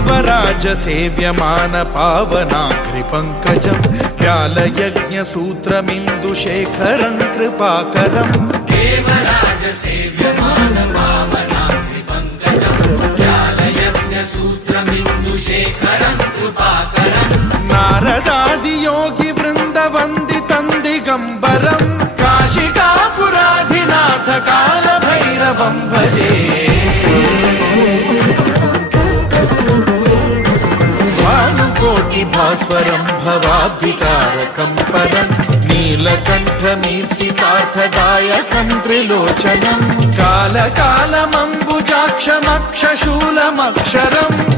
देवराज सेव्यमान पावनाघ्रिपङ्कजं व्यालयज्ञसूत्रमिन्दुशेखरं कृपाकरं देवराज सेव्यमान पावनाघ्रिपङ्कजं व्यालयज्ञसूत्रमिन्दुशेखरं कृपाकरं नारदादियोगि वृन्दवन्दितं दिगम्बरं काशिकापुराधिनाथ कालभैरवं भजे भास्वरं भवाब्धितारकं परं नीलकण्ठमीप्सितार्थदायकं त्रिलोचनं कालकालमम्बुजाक्षमक्षशूलमक्षरम्